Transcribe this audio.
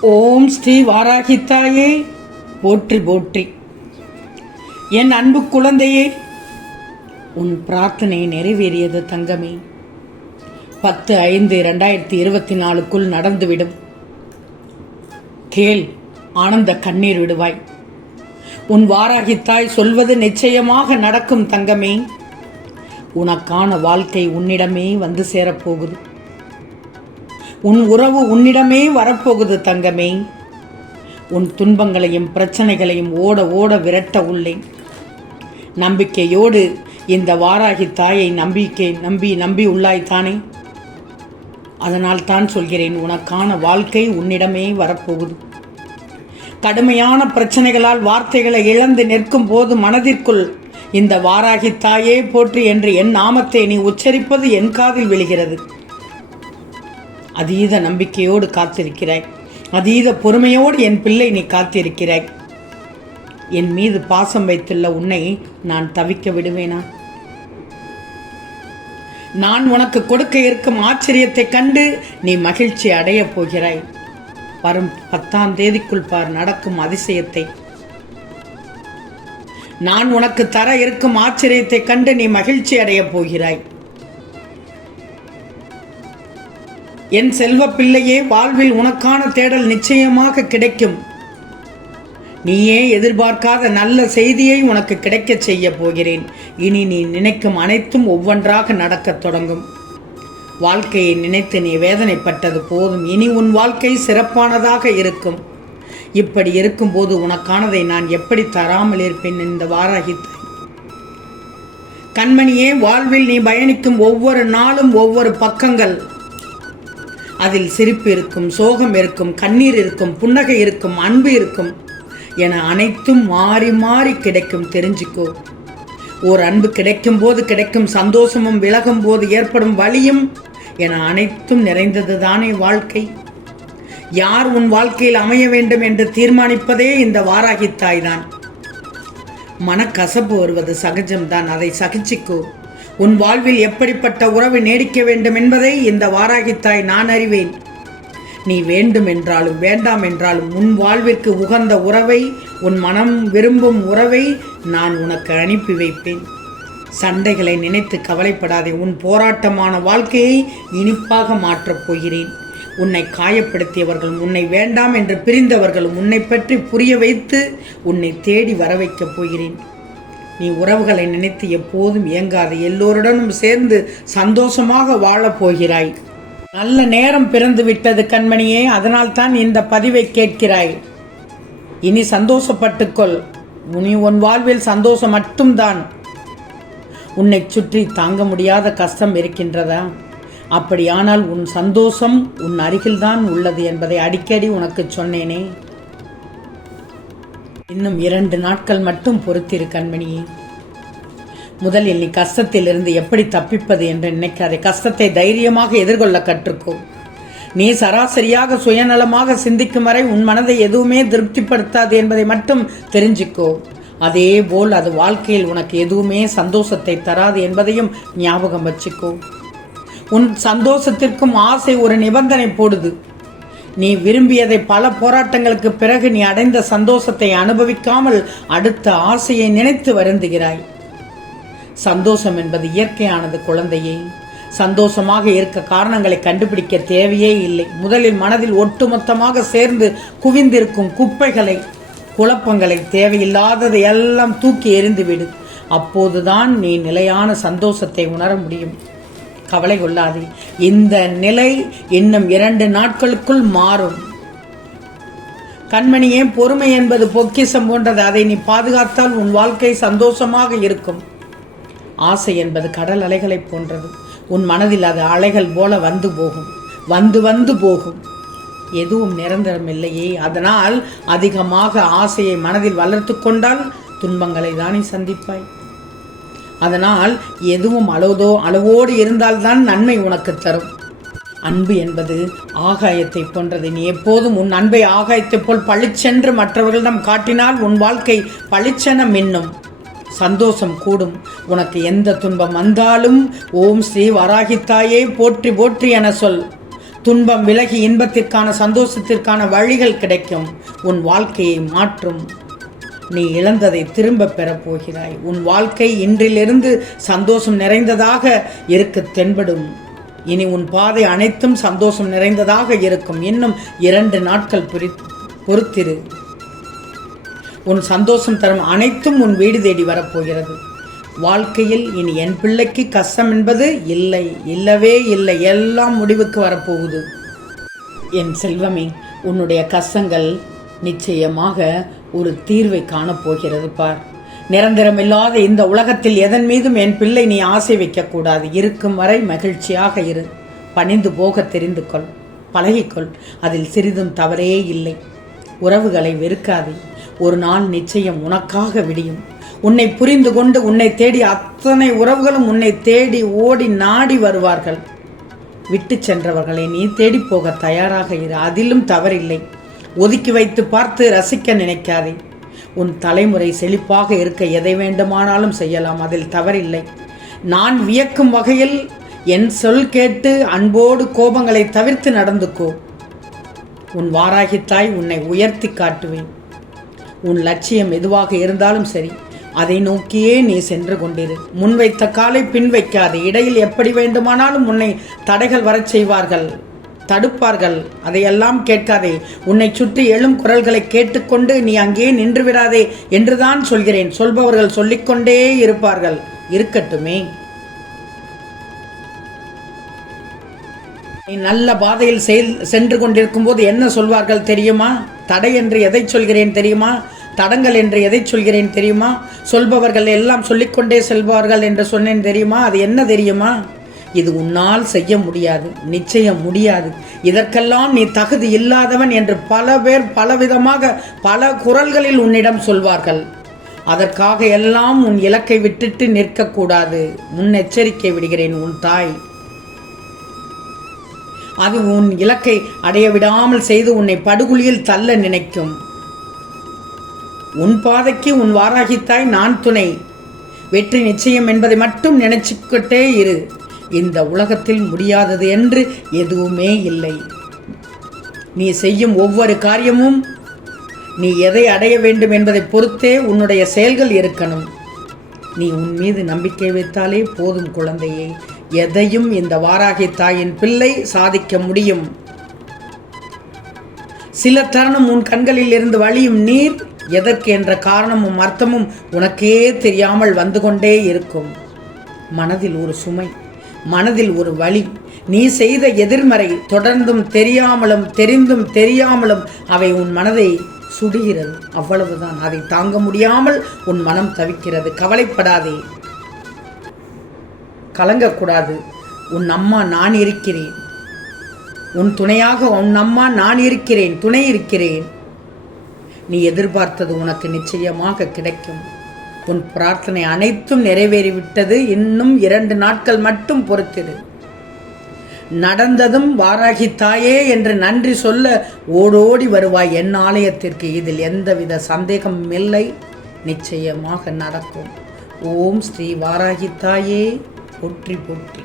ஓம் ஸ்ரீ வாராகித்தாயே. போற்றி போற்றி. என் அன்பு குழந்தையே உன் பிரார்த்தனை நிறைவேறியது தங்கமே. பத்து ஐந்து ரெண்டாயிரத்தி இருபத்தி நாலுக்குள் நடந்துவிடும். கேள் ஆனந்த கண்ணீர் விடுவாய். உன் வாராகித்தாய் சொல்வது நிச்சயமாக நடக்கும் தங்கமே. உனக்கான வாழ்க்கை உன்னிடமே வந்து சேரப்போகுது. உன் உறவு உன்னிடமே வரப்போகுது தங்கமே. உன் துன்பங்களையும் பிரச்சனைகளையும் ஓட ஓட விரட்ட உள்ளேன். நம்பிக்கையோடு இந்த வாராகி தாயை நம்பிக்கை நம்பி நம்பி உள்ளாய்த்தானே அதனால் தான் சொல்கிறேன் உனக்கான வாழ்க்கை உன்னிடமே வரப்போகுது. கடுமையான பிரச்சனைகளால் வார்த்தைகளை இழந்து நிற்கும் போது மனதிற்குள் இந்த வாராகி தாயே போற்று என்று என் நாமத்தை நீ உச்சரிப்பது என் காதில் விழுகிறது. அதீத நம்பிக்கையோடு காத்திருக்கிறாய். அதீத பொறுமையோடு என் பிள்ளை நீ காத்திருக்கிறாய். என் மீது பாசம் வைத்துள்ள உன்னை நான் தவிக்க விடுவேனா? நான் உனக்கு கொடுக்க இருக்கும் ஆச்சரியத்தை கண்டு நீ மகிழ்ச்சி அடையப் போகிறாய். வரும் பத்தாம் தேதிக்குள் பார் நடக்கும் அதிசயத்தை. நான் உனக்கு தர இருக்கும் ஆச்சரியத்தை கண்டு நீ மகிழ்ச்சி அடையப் போகிறாய். என் செல்வ பிள்ளையே வாழ்வில் உனக்கான தேடல் நிச்சயமாக கிடைக்கும். நீயே எதிர்பார்க்காத நல்ல செய்தியை உனக்கு கிடைக்கச் செய்ய போகிறேன். இனி நீ நினைக்கும் அனைத்தும் ஒவ்வொன்றாக நடக்கத் தொடங்கும். வாழ்க்கையை நினைத்து நீ வேதனைப்பட்டது போதும். இனி உன் வாழ்க்கை சிறப்பானதாக இருக்கும். இப்படி இருக்கும்போது உனக்கானதை நான் எப்படி தராமல் இருப்பேன் இந்த வாராகி கண்மணியே வாழ்வில் நீ பயணிக்கும் ஒவ்வொரு நாளும் ஒவ்வொரு பக்கங்கள். அதில் சிரிப்பு இருக்கும் சோகம் இருக்கும் கண்ணீர் இருக்கும் புன்னகை இருக்கும் அன்பு இருக்கும் என அனைத்தும் மாறி மாறி கிடைக்கும் தெரிஞ்சுக்கோ. ஓர் அன்பு கிடைக்கும் போது கிடைக்கும் சந்தோஷமும் விலகும் போது ஏற்படும் வலியும் என அனைத்தும் நிறைந்தது தானே வாழ்க்கை. யார் உன் வாழ்க்கையில் அமைய வேண்டும் என்று தீர்மானிப்பதே இந்த வாராகித்தாய் தான். மனக்கசப்பு வருவது சகஜம்தான் அதை சகிச்சிக்கோ. உன் வாழ்வில் எப்படிப்பட்ட உறவு நீடிக்க வேண்டும் என்பதை இந்த வாராகித்தாய் நான் அறிவேன். நீ வேண்டும் என்றாலும் வேண்டாம் என்றாலும் உன் வாழ்விற்கு உகந்த உறவை உன் மனம் விரும்பும் உறவை நான் உனக்கு அனுப்பி வைப்பேன். சண்டைகளை நினைத்து கவலைப்படாதே உன் போராட்டமான வாழ்க்கையை இனிப்பாக மாற்றப் போகிறேன். உன்னை காயப்படுத்தியவர்களும் உன்னை வேண்டாம் என்று பிரிந்தவர்களும் உன்னை பற்றி புரிய வைத்து உன்னை தேடி வர வைக்கப் போகிறேன். நீ உறவுகளை நினைத்து எப்போதும் இயங்காது. எல்லோருடனும் சேர்ந்து சந்தோஷமாக வாழப் போகிறாய். நல்ல நேரம் பிறந்து விட்டது கண்மணியே அதனால் தான் இந்த பதிவை கேட்கிறாய். இனி சந்தோஷப்பட்டுக்கொள். நீ உன் வாழ்வில் சந்தோஷம் மட்டும்தான். உன்னை சுற்றி தாங்க முடியாத கஷ்டம் இருக்கின்றதா? அப்படியானால் உன் சந்தோஷம் உன் அருகில்தான் உள்ளது என்பதை அடிக்கடி உனக்கு சொன்னேனே. இன்னும் இரண்டு நாட்கள் மட்டும் பொறுத்திரு கண்மணியே முதலில் நீ கஷ்டத்திலிருந்து எப்படி தப்பிப்பது என்று நினைக்காதே. கஷ்டத்தை தைரியமாக எதிர்கொள்ள கற்றுக்கோ. நீ சராசரியாக சுயநலமாக சிந்திக்கும் வரை உன் மனதை எதுவுமே திருப்திப்படுத்தாது என்பதை மட்டும் தெரிஞ்சுக்கோ. அதே போல் அது வாழ்க்கையில் உனக்கு எதுவுமே சந்தோஷத்தை தராது என்பதையும் ஞாபகம் வச்சுக்கோ. உன் சந்தோஷத்திற்கும் ஆசை ஒரு நிபந்தனை போடுது. நீ விரும்பியதை பல போராட்டங்களுக்கு பிறகு நீ அடைந்த சந்தோஷத்தை அனுபவிக்காமல் அடுத்த ஆசையை நினைத்து வருந்துகிறாய். சந்தோஷம் என்பது இயற்கையானது குழந்தையே. சந்தோஷமாக இருக்க காரணங்களை கண்டுபிடிக்க தேவையே இல்லை. முதலில் மனதில் ஒட்டுமொத்தமாக சேர்ந்து குவிந்திருக்கும் குப்பைகளை குழப்பங்களை தேவையில்லாததை எல்லாம் தூக்கி எறிந்துவிடு. அப்போதுதான் நீ நிலையான சந்தோஷத்தை உணர முடியும். கவலை கொள்ளாதே. இந்த நிலை இன்னும் இரண்டு நாட்களுக்குள் மாறும். கண்மணியே பொறுமை என்பது பொக்கிஷம் போன்றது? அதை நீ பாதுகாத்தால் உன் வாழ்க்கை சந்தோஷமாக இருக்கும். ஆசை என்பது கடல் அலைகளைப் போன்றது. உன் மனதில் அது அலைகள் போல வந்து போகும். வந்து வந்து போகும். எதுவும் நிரந்தரம் இல்லையே. அதனால் அதிகமாக ஆசையை மனதில் வளர்த்து கொண்டால் துன்பங்களை தானே சந்திப்பாய். அதனால் எதுவும் அளவதோ அளவோடு இருந்தால்தான் நன்மை உனக்கு தரும். அன்பு என்பது ஆகாயத்தை போன்றது. நீ எப்போதும் உன் அன்பை ஆகாயத்தைப் போல் பளிச்சென்று மற்றவர்களிடம் காட்டினால் உன் வாழ்க்கை பளிச்சென மின்னும். சந்தோஷம் கூடும். உனக்கு எந்த துன்பம் வந்தாலும் ஓம் ஸ்ரீ வராகித்தாயே போற்றி போற்றி என சொல். துன்பம் விலகி இன்பத்திற்கான சந்தோஷத்திற்கான வழிகள் கிடைக்கும். உன் வாழ்க்கையை மாற்றும். நீ இழந்ததை திரும்ப பெறப் போகிறாய். உன் வாழ்க்கை இன்றிலிருந்து சந்தோஷம் நிறைந்ததாக இருக்க தென்படும். இனி உன் பாதை அனைத்தும் சந்தோஷம் நிறைந்ததாக இருக்கும். இன்னும் இரண்டு நாட்கள் பொறி பொறுத்திரு. உன் சந்தோஷம் தரும் அனைத்தும் உன் வீடு தேடி வரப்போகிறது வாழ்க்கையில் இனி என் பிள்ளைக்கு கஷ்டம் என்பது இல்லை. இல்லவே இல்லை. எல்லாம் முடிவுக்கு வரப்போகுது என் செல்வமே உன்னுடைய கஷ்டங்கள் நிச்சயமாக ஒரு தீர்வை காணப்போகிறது பார். நிரந்தரமில்லாத இந்த உலகத்தில் எதன் மீதும் என் பிள்ளை நீ ஆசை வைக்கக்கூடாது. இருக்கும் வரை மகிழ்ச்சியாக இரு. பணிந்து போக தெரிந்து கொள். பழகிக்கொள். அதில் சிறிதும் தவறே இல்லை. உறவுகளை வெறுக்காதே. ஒரு நாள் நிச்சயம் உனக்காக விடியும். உன்னை புரிந்து கொண்டு உன்னை தேடி அத்தனை உறவுகளும் உன்னை தேடி ஓடி நாடி வருவார்கள். விட்டு சென்றவர்களை நீ தேடி போக தயாராக இரு. அதிலும் தவறில்லை. ஒதுக்கி வைத்து பார்த்து ரசிக்க நினைக்காதே. உன் தலைமுறை செழிப்பாக இருக்க எதை வேண்டுமானாலும் செய்யலாம் அதில் தவறில்லை. நான் வியக்கும் வகையில் என் சொல் கேட்டு அன்போடு கோபங்களை தவிர்த்து நடந்துக்கோ. உன் வாராகித்தாய் உன்னை உயர்த்தி காட்டுவேன். உன் லட்சியம் எதுவாக இருந்தாலும் சரி அதை நோக்கியே நீ சென்று கொண்டிரு. முன்வைத்த காலை பின் வைக்காது இடையில் எப்படி வேண்டுமானாலும் உன்னை தடைகள் வரச் செய்வார்கள். தடுப்பார்கள். அதையெல்லாம் கேட்காதே. உன்னை சுற்றி எழும் குரல்களை கேட்டுக்கொண்டு நீ அங்கே நின்று விடாதே என்றுதான் சொல்கிறேன். சொல்பவர்கள் சொல்லிக்கொண்டே இருப்பார்கள். இருக்கட்டுமே. நீ நல்ல பாதையில் செயல் சென்று கொண்டிருக்கும் போது என்ன சொல்வார்கள் தெரியுமா? தடை என்று எதை சொல்கிறேன் தெரியுமா? தடங்கள் என்று எதை சொல்கிறேன் தெரியுமா? சொல்பவர்கள் எல்லாம் சொல்லிக்கொண்டே செல்வார்கள் என்று சொன்னேன் தெரியுமா? அது என்ன தெரியுமா? இது உன்னால் செய்ய முடியாது நிச்சயம் முடியாது. இதற்கெல்லாம் நீ தகுதி இல்லாதவன் என்று பல பேர் பலவிதமாக பல குரல்களில் உன்னிடம் சொல்வார்கள். அதற்காக எல்லாம் உன் இலக்கை விட்டுட்டு நிற்கக்கூடாது. முன்னெச்சரிக்கை விடுகிறேன் உன் தாய். அது உன் இலக்கை அடைய விடாமல் செய்து உன்னை படுகுழியில் தள்ள நினைக்கும். உன் பாதைக்கு உன் வாராகித்தாய் நான் துணை. வெற்றி நிச்சயம் என்பதை மட்டும் நினைச்சுக்கிட்டே இரு. இந்த உலகத்தில் முடியாதது என்று எதுவுமே இல்லை. நீ செய்யும் ஒவ்வொரு காரியமும் நீ எதை அடைய வேண்டும் என்பதை பொறுத்தே உன்னுடைய செயல்கள் இருக்கணும். நீ உன் மீது நம்பிக்கை வைத்தாலே போதும் குழந்தையே. எதையும் இந்த வாராகி தாயின் பிள்ளை சாதிக்க முடியும். சில தருணம் உன் கண்களில் இருந்து வழியும் நீர் எதற்கு என்ற காரணமும் அர்த்தமும் உனக்கே தெரியாமல் வந்து கொண்டே இருக்கும். மனதில் ஒரு சுமை. மனதில் ஒரு வழி. நீ செய்த எதிர்மறை தொடர்ந்தும் தெரியாமலும் தெரிந்தும் தெரியாமலும் அவை உன் மனதை சுடுகிறது. அவ்வளவுதான். அதை தாங்க முடியாமல் உன் மனம் தவிக்கிறது. கவலைப்படாதே. கலங்கக்கூடாது. உன் அம்மா நான் இருக்கிறேன். உன் துணையாக உன் அம்மா நான் இருக்கிறேன். துணை இருக்கிறேன். நீ எதிர்பார்த்தது உனக்கு நிச்சயமாக கிடைக்கும். உன் பிரார்த்தனை அனைத்தும் நிறைவேறிவிட்டது. இன்னும் இரண்டு நாட்கள் மட்டும் பொறுத்திரு. நடந்ததும் வாராகி தாயே என்று நன்றி சொல்ல ஓடோடி வருவாய் என் ஆலயத்திற்கு. இதில் எந்தவித சந்தேகமும் இல்லை. நிச்சயமாக நடக்கும். ஓம் ஸ்ரீ வாராகி தாயே. போற்றி போற்றி.